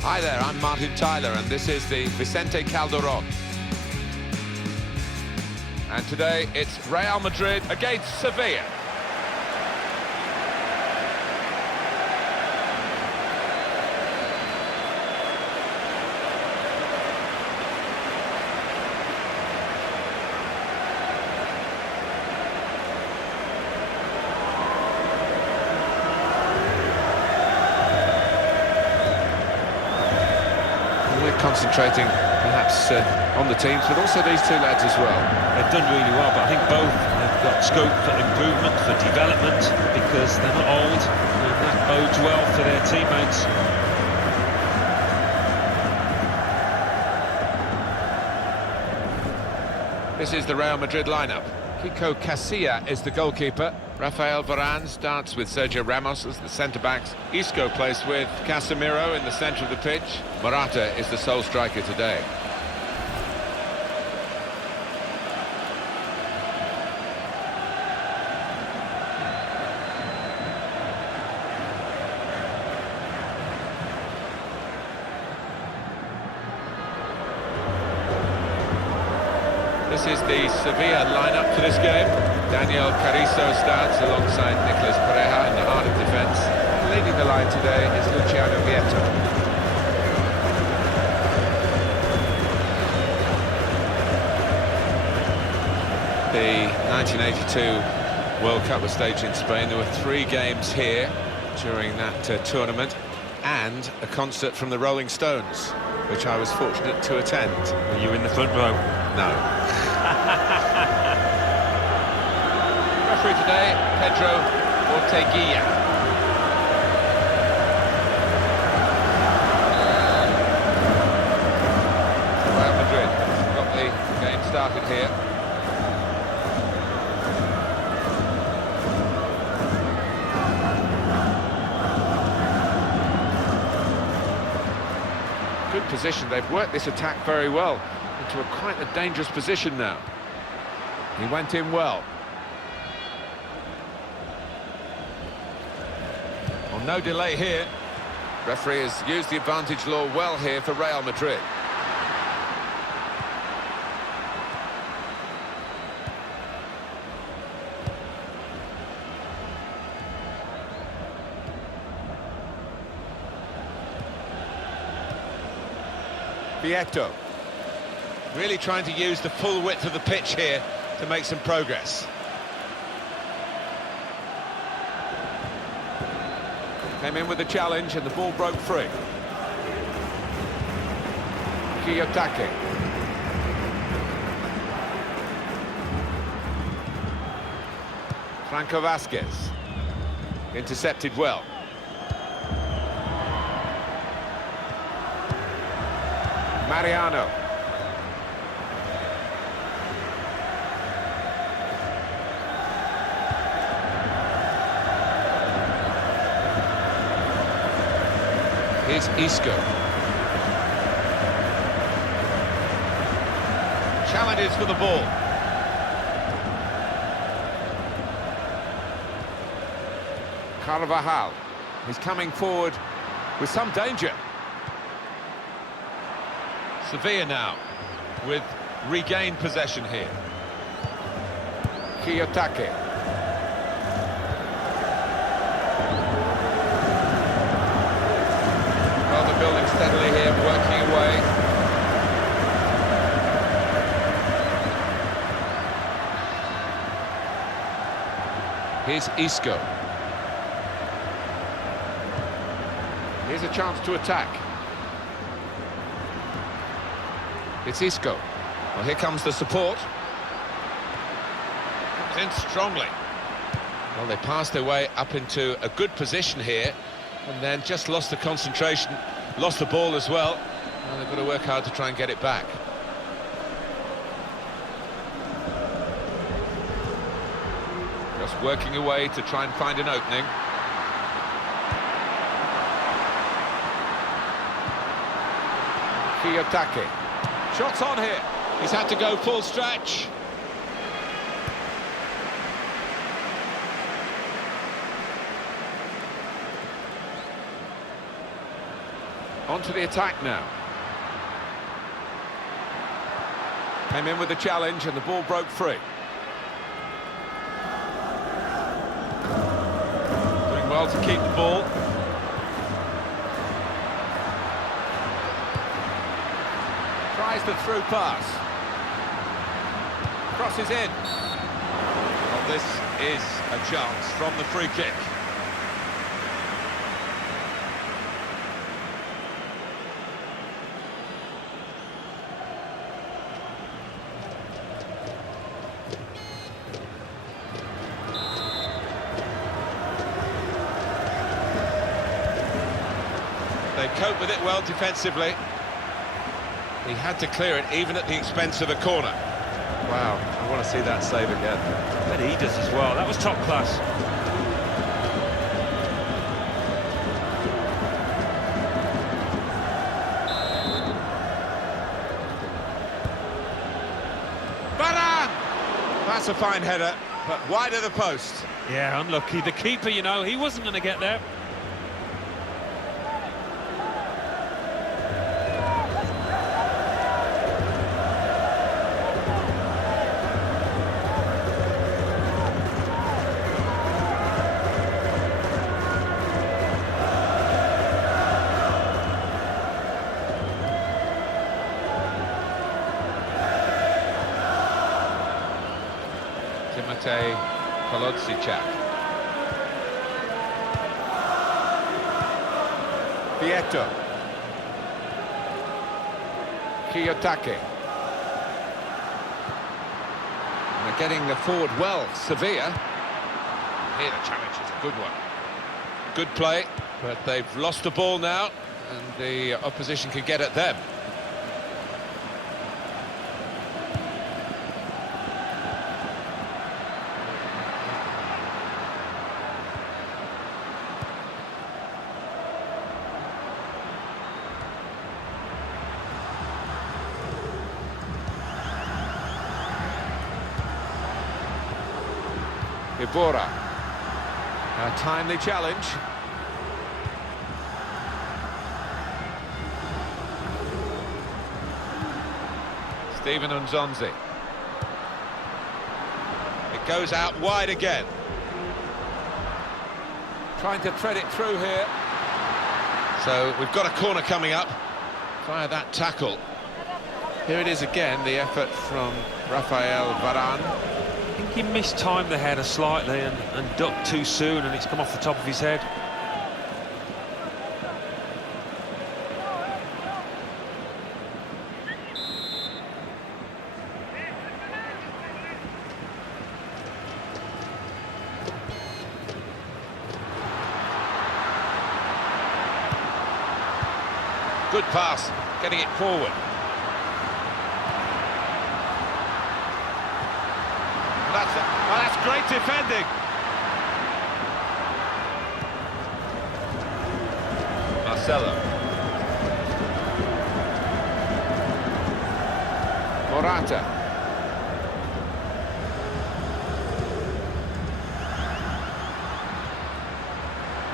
Hi there, I'm Martin Tyler, and this is the Vicente Calderón. And today it's Real Madrid against Sevilla. Concentrating perhaps on the teams, but also these two lads as well. They've done really well, but I think both have got scope for improvement, for development, because they're not old, and that bodes well for their teammates. This is the Real Madrid lineup. Kiko Casilla is the goalkeeper. Rafael Varane starts with Sergio Ramos as the centre-backs. Isco plays with Casemiro in the centre of the pitch. Morata is the sole striker today. This is the Sevilla lineup for this game. Daniel Carrizo starts alongside Nicolas Pareja in the heart of defence. Leading the line today is Luciano Vieto. The 1982 World Cup was staged in Spain. There were 3 games here during that tournament, and a concert from the Rolling Stones, which I was fortunate to attend. Were you in the front row? No. Referee today, Pedro Orteguilla. Real Madrid got the game started here. Good position. They've worked this attack very well into quite a dangerous position now. He went in well. Well, no delay here. Referee has used the advantage law well here for Real Madrid. Vieto. Really trying to use the full width of the pitch here to make some progress. Came in with a challenge and the ball broke free. Kiyotake. Franco Vasquez. Intercepted well. Mariano. Here's Isco. Challenges for the ball. Carvajal is coming forward with some danger. Sevilla now with regained possession here. Kiyotake. Well, they're building steadily here, working away. Here's Isco. Here's a chance to attack. It's Isco. Well, here comes the support. Comes in strongly. Well, they passed their way up into a good position here, and then just lost the concentration, lost the ball as well. Well, they've got to work hard to try and get it back. Just working away to try and find an opening. Kiyotake. Shots on here. He's had to go full stretch. Onto the attack now. Came in with the challenge and the ball broke free. Doing well to keep the ball. Tries the through pass. Crosses in. Well, this is a chance from the free kick. They cope with it well defensively. He had to clear it even at the expense of a corner. Wow, I want to see that save again. I bet he does as well. That was top class. Baran! That's a fine header, but wide of the post. Yeah, unlucky. The keeper, you know, he wasn't going to get there. Timotej Kolodziejczak. Vieto. Kiyotake. And they're getting the forward well, Sevilla. Here the challenge is a good one. Good play, but they've lost the ball now, and the opposition can get at them. Ibora. A timely challenge. Steven Nzonzi. It goes out wide again. Trying to thread it through here. So we've got a corner coming up via that tackle. Here it is again, the effort from Rafael Varane. I think he mistimed the header slightly and ducked too soon, and it's come off the top of his head. Good pass, getting it forward. That's great defending. Marcelo. Morata.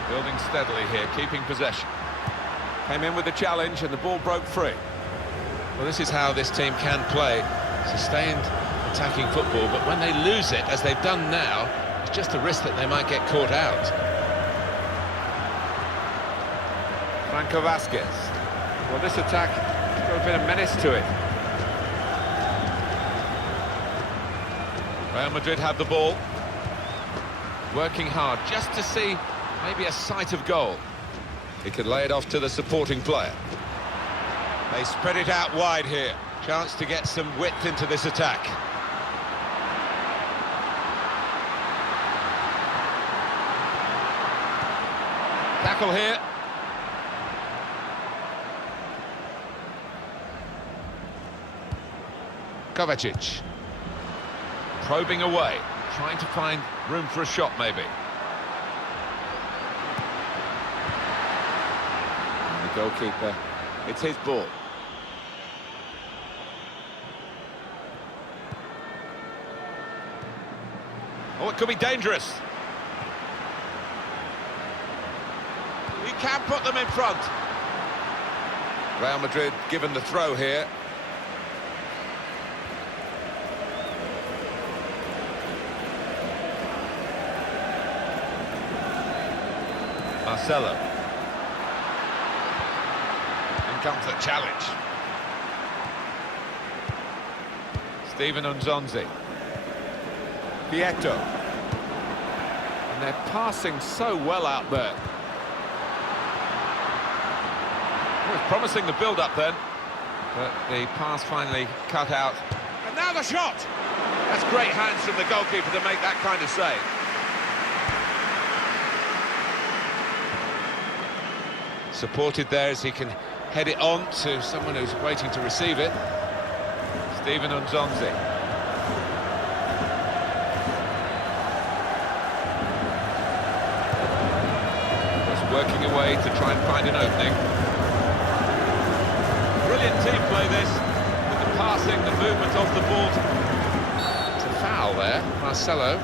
Building steadily here, keeping possession. Came in with the challenge and the ball broke free. Well, this is how this team can play. Sustained attacking football, but when they lose it, as they've done now, it's just a risk that they might get caught out. Franco Vasquez. Well, this attack has got a bit of menace to it. Real Madrid have the ball. Working hard just to see maybe a sight of goal. He could lay it off to the supporting player. They spread it out wide here. Chance to get some width into this attack. Tackle here. Kovacic. Probing away, trying to find room for a shot maybe. And the goalkeeper, it's his ball. Oh, it could be dangerous. He can put them in front. Real Madrid given the throw here. Marcelo. In comes the challenge. Steven Nzonzi. Pietro. And they're passing so well out there. It was promising the build-up then, but the pass finally cut out. And now the shot! That's great hands from the goalkeeper to make that kind of save. Supported there as he can head it on to someone who's waiting to receive it. Steven Nzonzi. Just working away to try and find an opening. Brilliant team play this, with the passing, the movement of the ball. It's a foul there, Marcelo.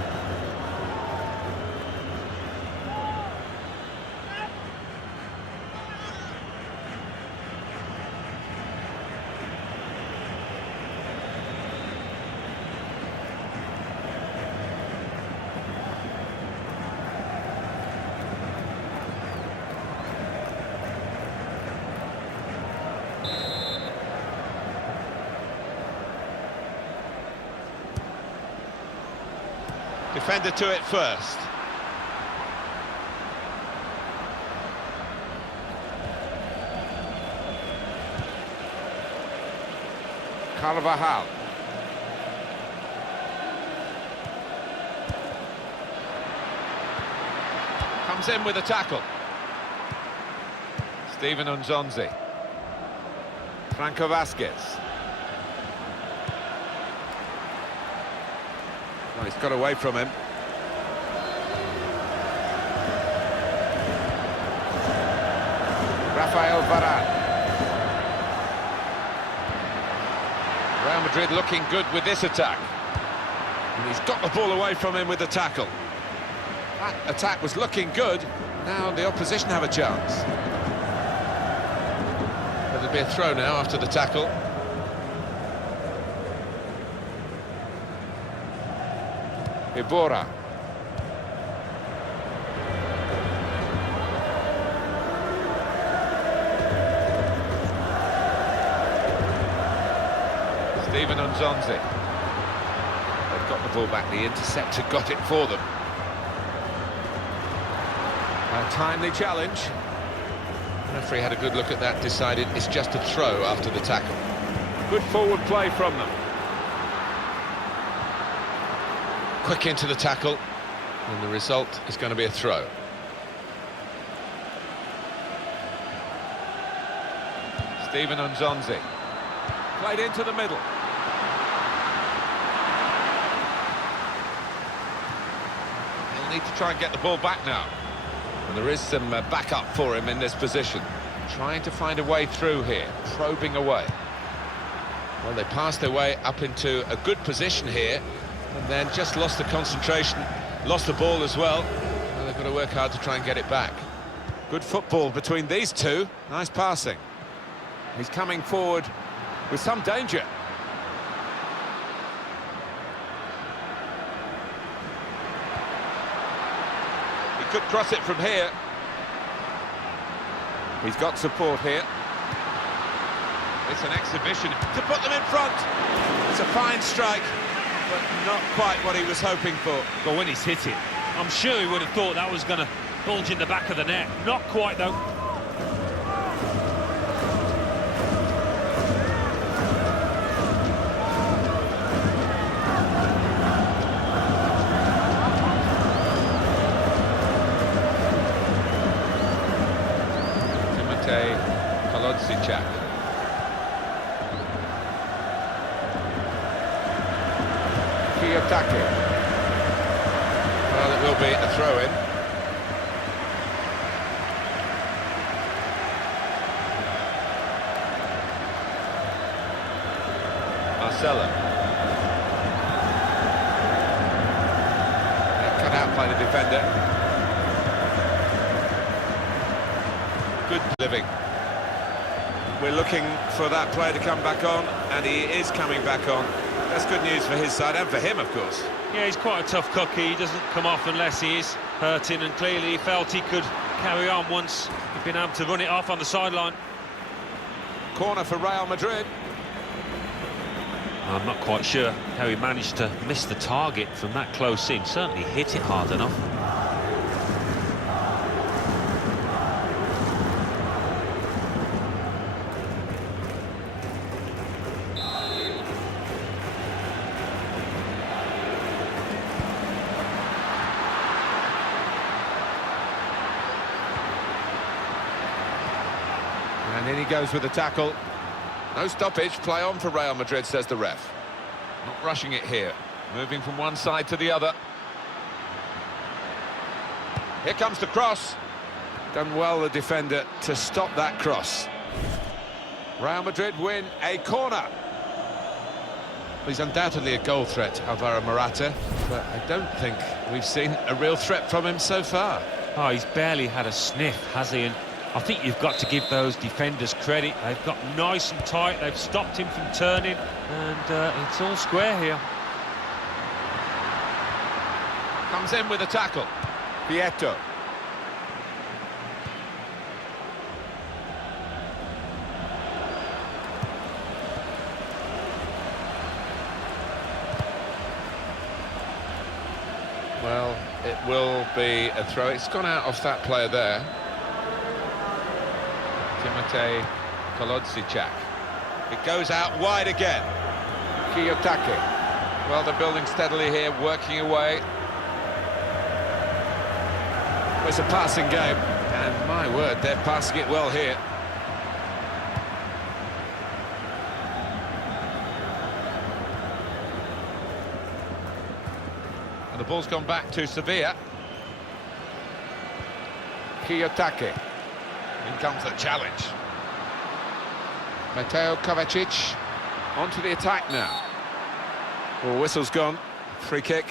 Defender to it first. Carvajal. Comes in with a tackle. Steven Nzonzi. Franco Vasquez. Well, he's got away from him. Rafael Varane. Real Madrid looking good with this attack. And he's got the ball away from him with the tackle. That attack was looking good. Now the opposition have a chance. There'll be a throw now after the tackle. Iborra. Steven Nzonzi. They've got the ball back, the interceptor got it for them. A timely challenge. The referee had a good look at that, decided it's just a throw after the tackle. Good forward play from them. Quick into the tackle, and the result is going to be a throw. Steven Nzonzi. Played into the middle. He'll need to try and get the ball back now. And there is some backup for him in this position. Trying to find a way through here, probing away. Well, they passed their way up into a good position here, and then just lost the concentration, lost the ball as well. Well, they've got to work hard to try and get it back. Good football between these two. Nice passing. He's coming forward with some danger. He could cross it from here. He's got support here. It's an exhibition to put them in front. It's a fine strike, but not quite what he was hoping for. But when he's hit it, I'm sure he would have thought that was going to bulge in the back of the net. Not quite, though. Kolodziejczak. Kiyotake. Well, it will be a throw-in. Marcelo. Cut out by the defender. Good living. we're looking for that player to come back on, and he is coming back on. That's good news for his side, and for him, of course. Yeah, he's quite a tough cookie. He doesn't come off unless he is hurting, and clearly he felt he could carry on once he'd been able to run it off on the sideline. Corner for Real Madrid. I'm not quite sure how he managed to miss the target from that close in. Certainly hit it hard enough. And in he goes with the tackle. No stoppage, play on for Real Madrid, says the ref. Not rushing it here, moving from one side to the other. Here comes the cross. Done well, the defender, to stop that cross. Real Madrid win a corner. He's undoubtedly a goal threat, Alvaro Morata, but I don't think we've seen a real threat from him so far. Oh, he's barely had a sniff, has he? And I think you've got to give those defenders credit. They've got nice and tight, they've stopped him from turning, and it's all square here. Comes in with a tackle. Vieto. Well, it will be a throw. It's gone out off that player there. Timotei Kolodziejczak. It goes out wide again. Kiyotake. Well, they're building steadily here, working away. It's a passing game, and my word, they're passing it well here. And the ball's gone back to Sevilla. Kiyotake. In comes the challenge. Mateo Kovacic onto the attack now. Well, whistle's gone. Free kick.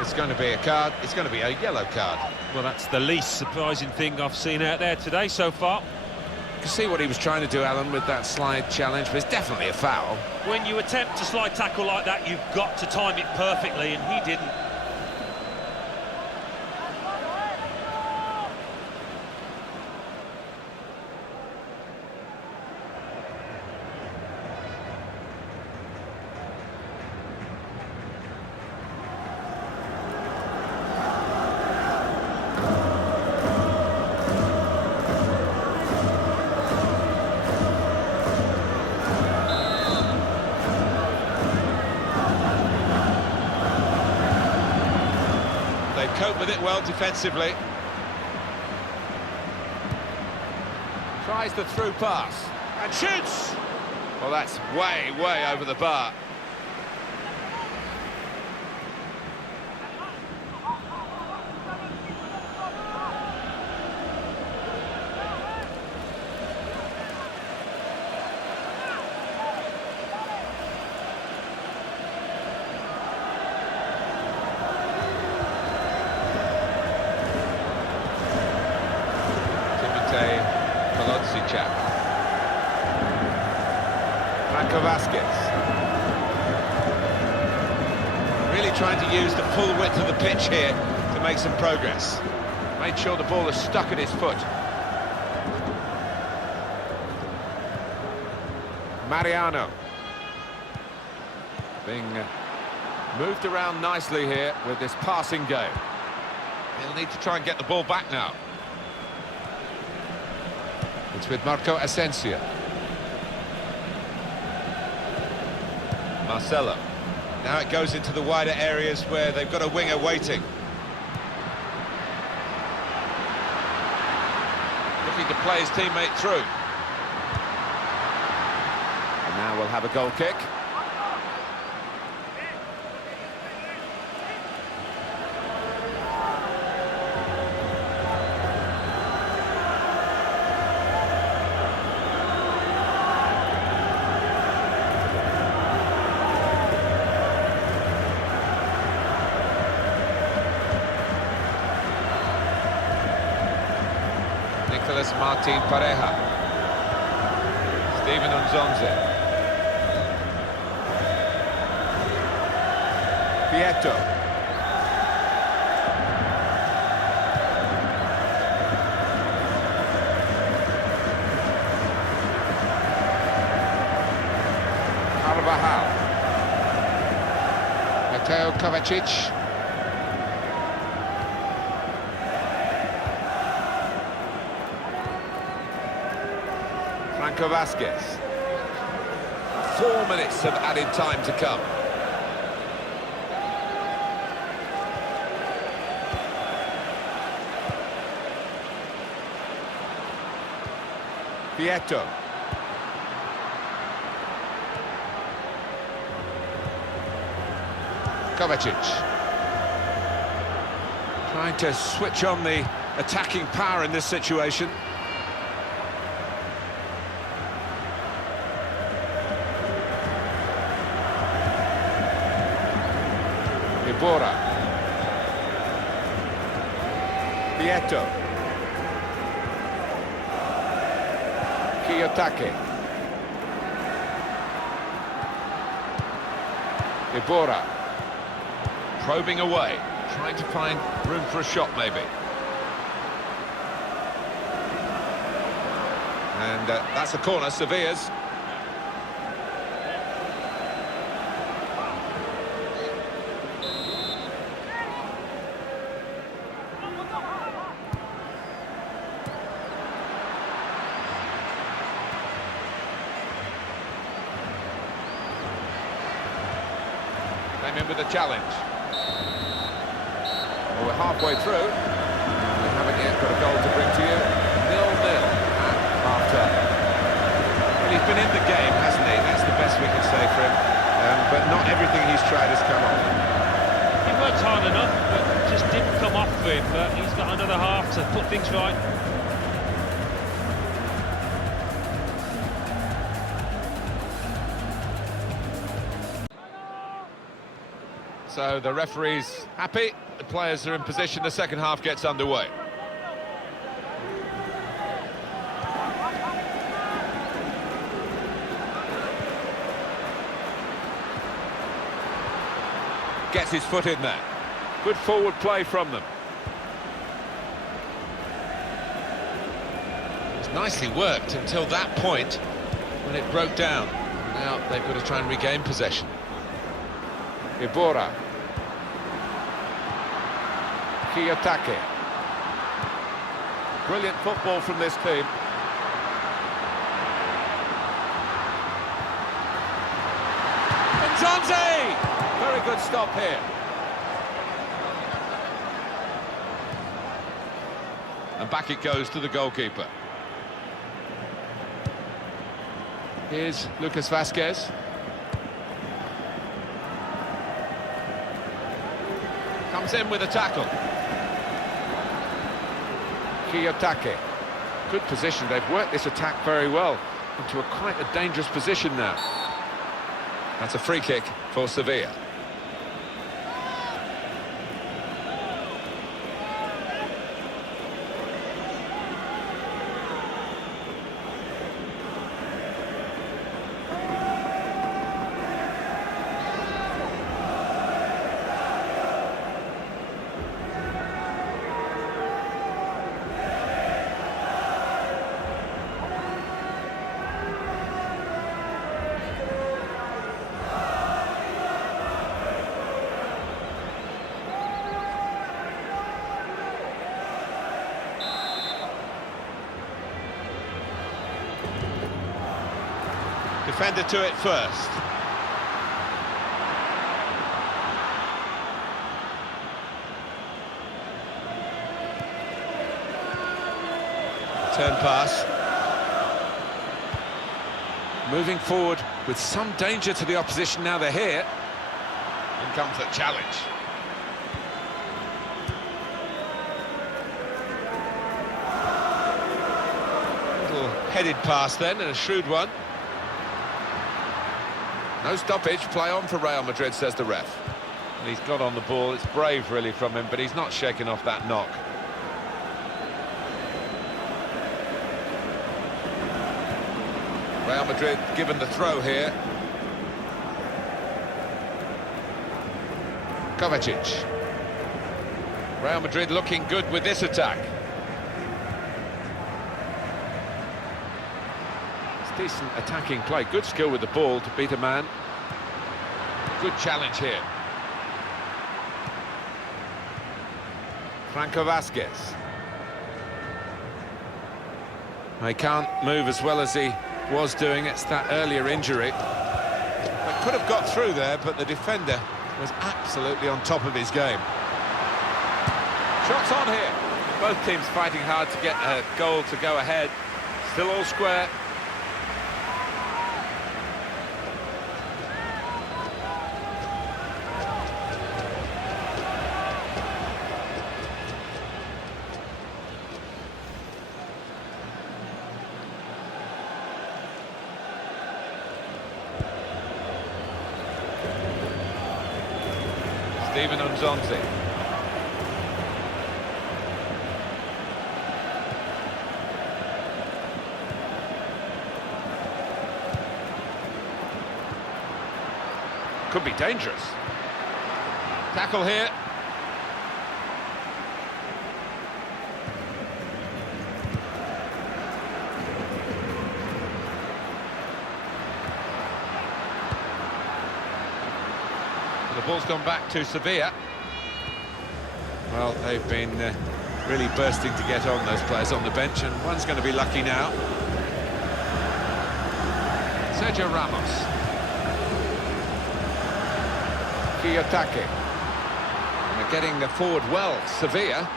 It's going to be a card. It's going to be a yellow card. Well, that's the least surprising thing I've seen out there today so far. You can see what he was trying to do, Alan, with that slide challenge, but it's definitely a foul. When you attempt a slide tackle like that, you've got to time it perfectly, and he didn't. They cope with it well defensively. Tries the through pass and shoots. Well, that's way, way over the bar. Kolodziejczak. Franco Vasquez. Really trying to use the full width of the pitch here to make some progress. Made sure the ball is stuck at his foot. Mariano. Being moved around nicely here with this passing game. He'll need to try and get the ball back now. It's with Marco Asensio. Marcelo. Now it goes into the wider areas where they've got a winger waiting. Looking to play his teammate through. And now we'll have a goal kick. Carlos Martin Pareja. Steven Unzonze. Pietro. Carvajal. Mateo Kovacic. Franco Vasquez. 4 minutes of added time to come. Pietro. Kovacic. Trying to switch on the attacking power in this situation. Ibora. Pietro. Kiyotake. Ibora. Probing away, trying to find room for a shot maybe. And that's a corner, Sevilla's. Came in with a challenge. Well, we're halfway through. We haven't yet got a goal to bring to you. 0-0 at half-time. Well, he's been in the game, hasn't he? That's the best we can say for him. But not everything he's tried has come off. He worked hard enough, but just didn't come off for him. But he's got another half to put things right. So the referee's happy, the players are in position, the second half gets underway. Gets his foot in there. Good forward play from them. It's nicely worked until that point when it broke down. Now they've got to try and regain possession. Ibora. Kiyotake. Brilliant football from this team. Unzonze! Very good stop here. And back it goes to the goalkeeper. Here's Lucas Vasquez. Comes in with a tackle. Kiyotake. Good position. They've worked this attack very well into quite a dangerous position now. That's a free kick for Sevilla. Defender to it first. Turn pass. Moving forward with some danger to the opposition now they're here. In comes the challenge. Little headed pass then, and a shrewd one. No stoppage, play on for Real Madrid, says the ref. And he's got on the ball, it's brave really from him, but he's not shaking off that knock. Real Madrid given the throw here. Kovacic. Real Madrid looking good with this attack. It's decent attacking play, good skill with the ball to beat a man. Good challenge here. Franco Vasquez. He can't move as well as he was doing. It's that earlier injury. They could have got through there, but the defender was absolutely on top of his game. Shots on here. Both teams fighting hard to get a goal to go ahead. Still all square. Steven Unzonzi. Could be dangerous. Tackle here. The ball's gone back to Sevilla. Well, they've been really bursting to get on, those players on the bench, and one's going to be lucky now. Sergio Ramos. Kiyotake. And they're getting the forward well, Sevilla.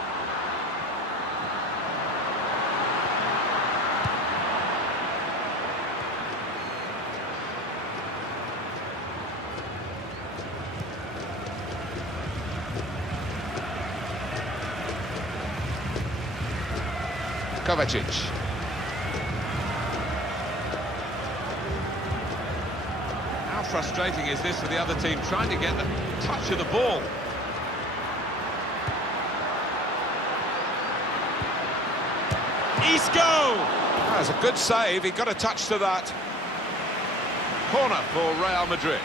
Kovacic. How frustrating is this for the other team, trying to get the touch of the ball? Isco! That was a good save, he got a touch to that. Corner for Real Madrid.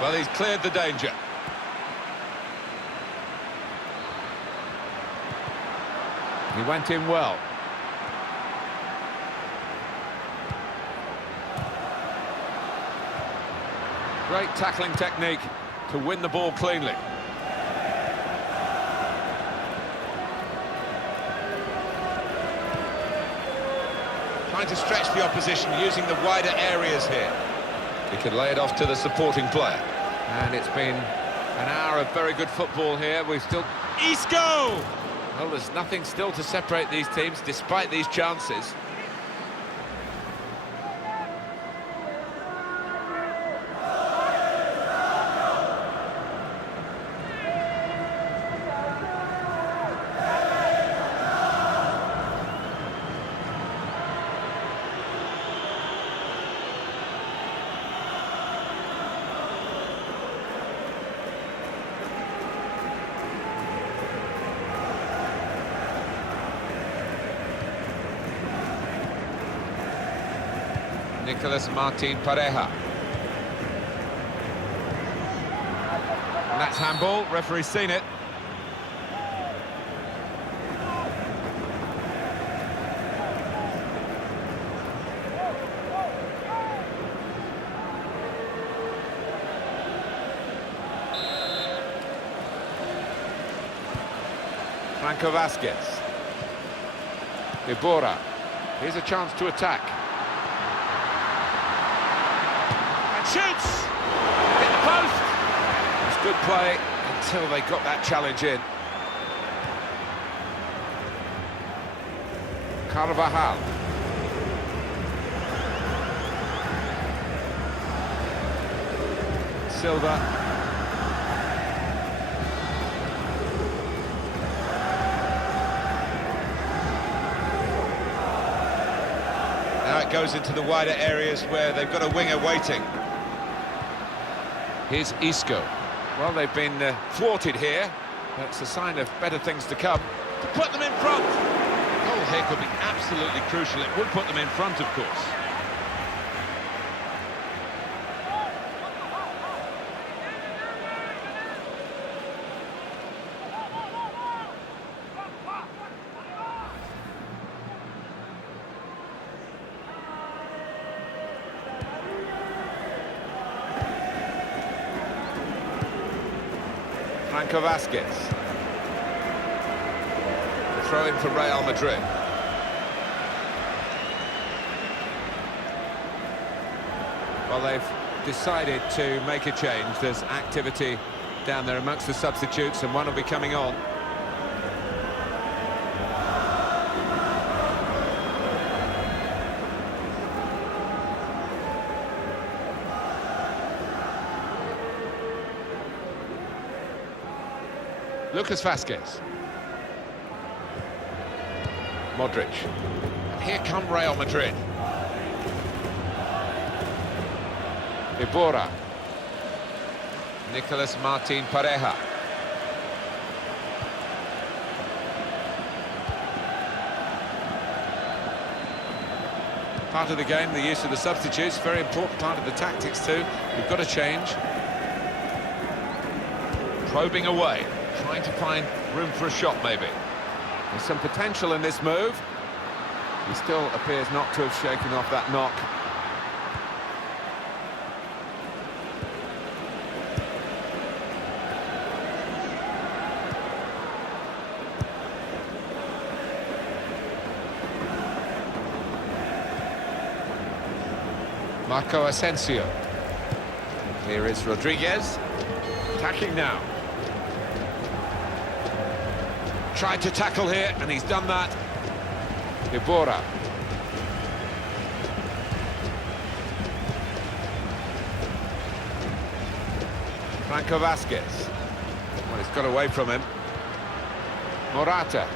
Well, he's cleared the danger. He went in well. Great tackling technique to win the ball cleanly. Trying to stretch the opposition using the wider areas here. He can lay it off to the supporting player. And it's been an hour of very good football here. We've still... Isco! Well, there's nothing still to separate these teams, despite these chances. Nicolas Martin Pareja. And that's handball, referee's seen it. Franco Vasquez. Ibora. Here's a chance to attack. Shoots! Hit the post! It's good play until they got that challenge in. Carvajal. Silva. Now it goes into the wider areas where they've got a winger waiting. Here's Isco. Well, they've been thwarted here. That's a sign of better things to come. To put them in front! The goal here could be absolutely crucial. It would put them in front, of course. Franco Vasquez. The throw in for Real Madrid. Well, they've decided to make a change. There's activity down there amongst the substitutes, and one will be coming on. Lucas Vasquez. Modric. And here come Real Madrid. Ibora. Nicolas Martin Pareja. Part of the game, the use of the substitutes, very important part of the tactics too. We've got to change. Probing away. Trying to find room for a shot, maybe. There's some potential in this move. He still appears not to have shaken off that knock. Marco Asensio. Here is Rodriguez. Attacking now. Tried to tackle here, and he's done that. Ibora. Franco Vasquez. Well, he's got away from him. Morata.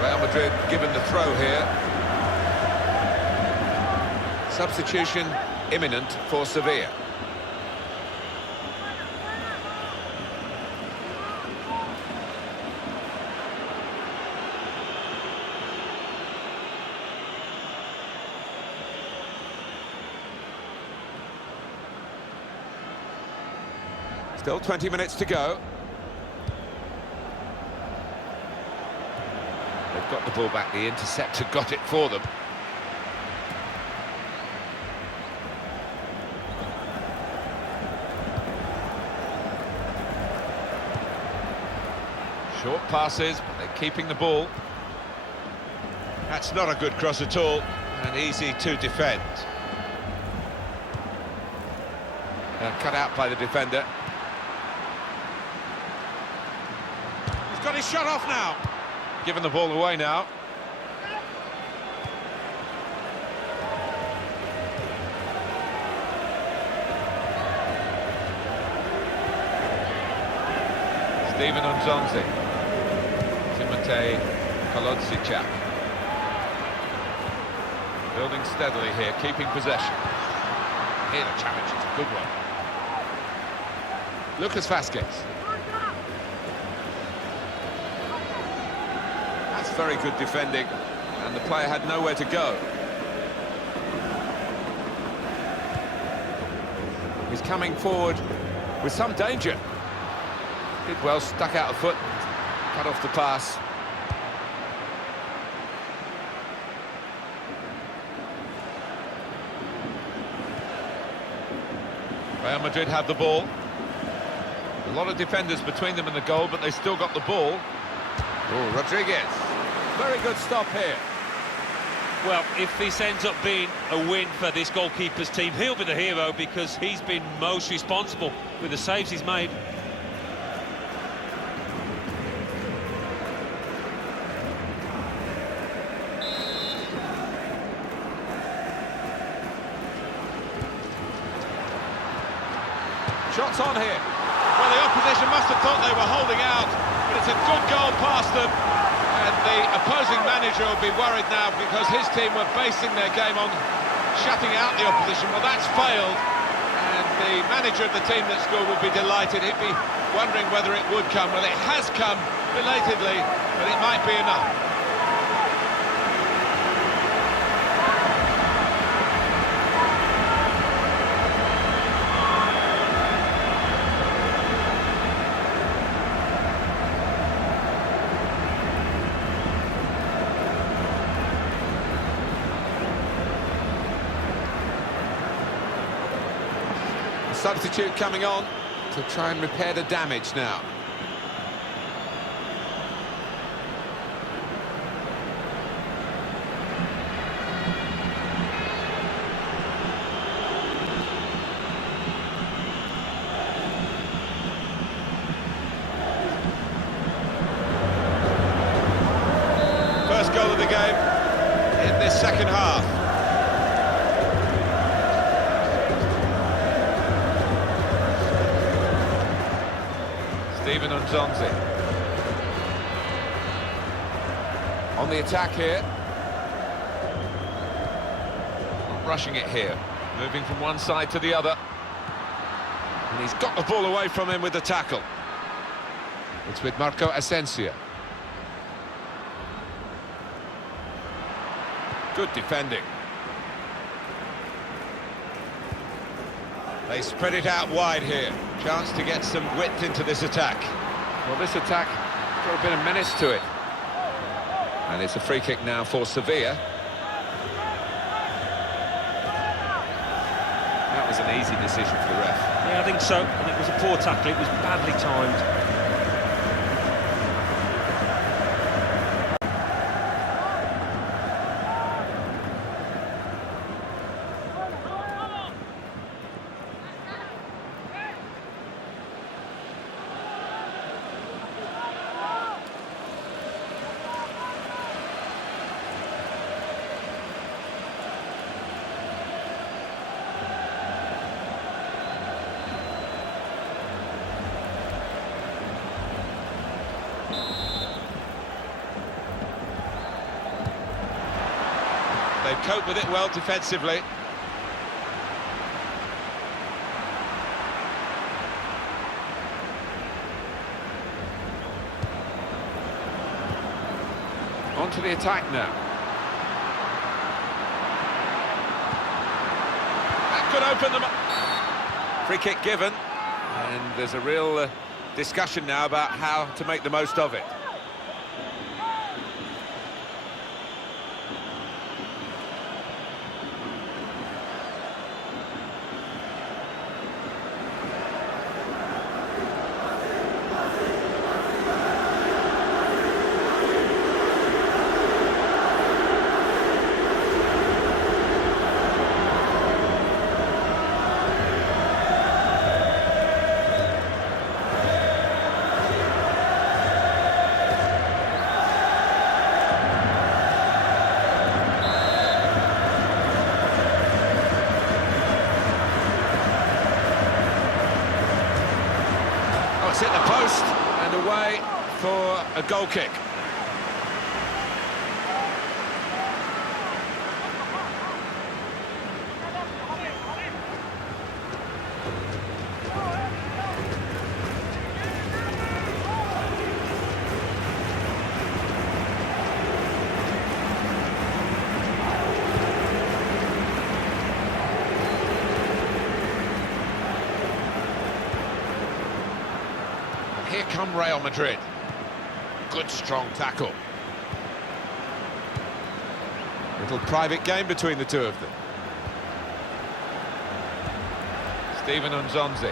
Real Madrid given the throw here. Substitution imminent for Sevilla. Still 20 minutes to go. They've got the ball back, the interceptor got it for them. Short passes, but they're keeping the ball. That's not a good cross at all, and easy to defend. Cut out by the defender. He's got his shot off now. Giving the ball away now. Steven Nzonzi. Timotei Kolodziejczak. Building steadily here, keeping possession. Here the challenge is a good one. Lucas Vasquez. That's very good defending, and the player had nowhere to go. He's coming forward with some danger. Did well, stuck out a foot, cut off the pass. Real Madrid have the ball. A lot of defenders between them and the goal, but they still got the ball. Oh, Rodriguez. Very good stop here. Well, if this ends up being a win for this goalkeeper's team, he'll be the hero because he's been most responsible with the saves he's made. Shots on here. Well, the opposition must have thought they were holding out, but it's a good goal past them. And the opposing manager will be worried now because his team were basing their game on shutting out the opposition. Well, that's failed, and the manager of the team that scored would be delighted. He'd be wondering whether it would come. Well, it has come belatedly, but it might be enough. Substitute coming on to try and repair the damage now. First goal of the game in this second half. Steven Nzonzi On the attack here. not rushing it here, moving from one side to the other, and he's got the ball away from him with the tackle. It's with Marco Asensio. Good defending. They spread it out wide here. Chance to get some width into this attack. Well, this attack got a bit of menace to it. And it's a free kick now for Sevilla. That was an easy decision for the ref. Yeah, I think so. I think it was a poor tackle. It was badly timed. They've coped with it well defensively. On to the attack now. That could open them up. Free kick given, and there's a real discussion now about how to make the most of it. It's hit the post and away for a goal kick. Here come Real Madrid. Good strong tackle. Little private game between the two of them. Steven Nzonzi.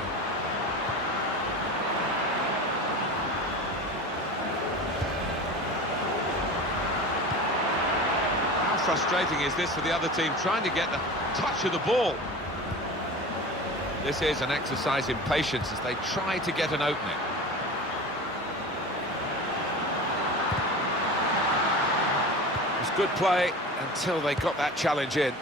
How frustrating is this for the other team, trying to get the touch of the ball? This is an exercise in patience as they try to get an opening. Good play until they got that challenge in.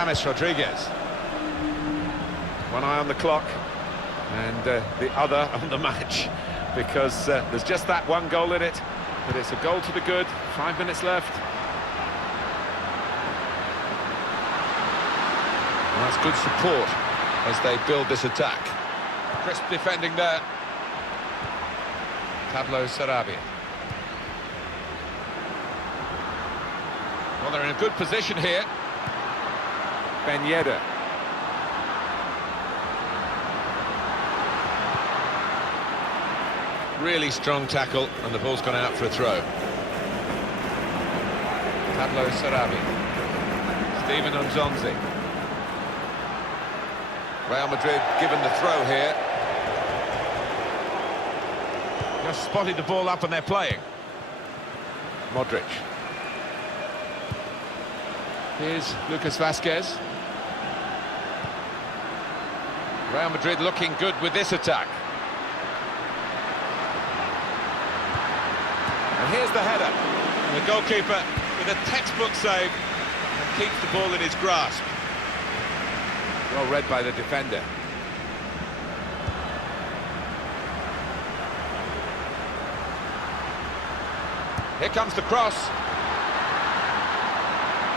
James Rodriguez. One eye on the clock and the other on the match, because there's just that one goal in it, but it's a goal to the good. 5 minutes left. And that's good support as they build this attack. Crisp defending there. Pablo Sarabia. Well, they're in a good position here. Ben Yedder. Really strong tackle, and the ball's gone out for a throw. Pablo Sarabia. Steven Nzonzi. Real Madrid given the throw here. Just spotted the ball up and they're playing. Modric. Here's Lucas Vazquez. Real Madrid looking good with this attack. And here's the header. And the goalkeeper with a textbook save and keeps the ball in his grasp. Well read by the defender. Here comes the cross.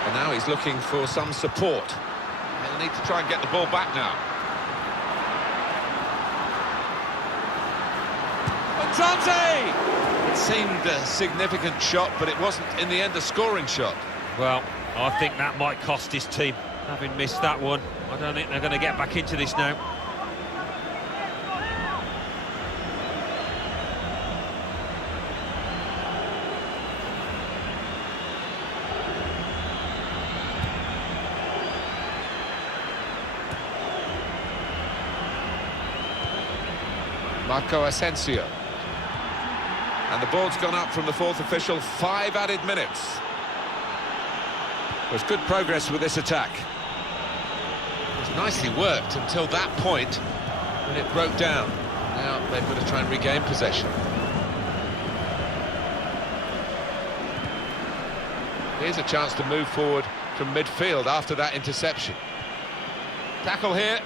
And now he's looking for some support. He'll need to try and get the ball back now. Nzonzi! It seemed a significant shot, but it wasn't in the end a scoring shot. Well, I think that might cost his team. Having missed that one, I don't think they're going to get back into this now. Marco Asensio. And the ball's gone up from the fourth official. 5 added minutes. There's good progress with this attack. It was nicely worked until that point when it broke down. Now they've got to try and regain possession. Here's a chance to move forward from midfield after that interception. Tackle here.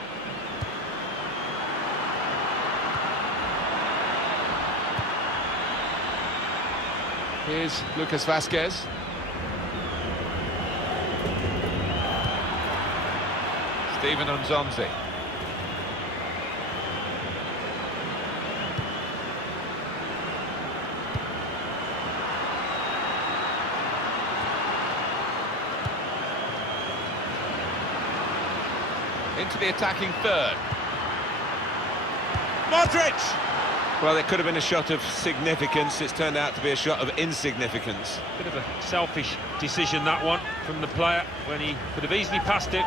Here's Lucas Vazquez. Steven Nzonzi. Into the attacking third. Modric! Well, it could have been a shot of significance. It's turned out to be a shot of insignificance. Bit of a selfish decision, that one, from the player, when he could have easily passed it.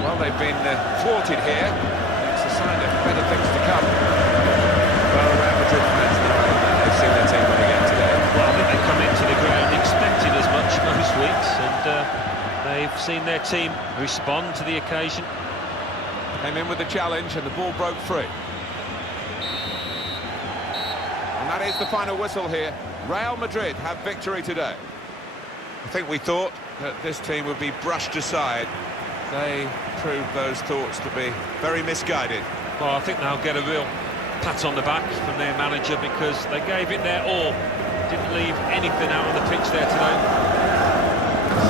Well, they've been thwarted here. It's a sign of better things to come. Well, Real Madrid fans know they've seen their team win again today. Well, I think they come into the ground expecting as much most weeks, and they've seen their team respond to the occasion. Came in with the challenge and the ball broke free. And that is the final whistle here. Real Madrid have victory today. I think we thought that this team would be brushed aside. They proved those thoughts to be very misguided. Well, I think they'll get a real pat on the back from their manager, because they gave it their all. Didn't leave anything out on the pitch there today.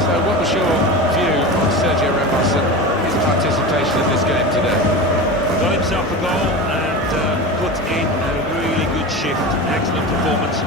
So what was your view on Sergio Ramos and his participation in this game today? Got himself a goal and put in a really good shift. Excellent performance.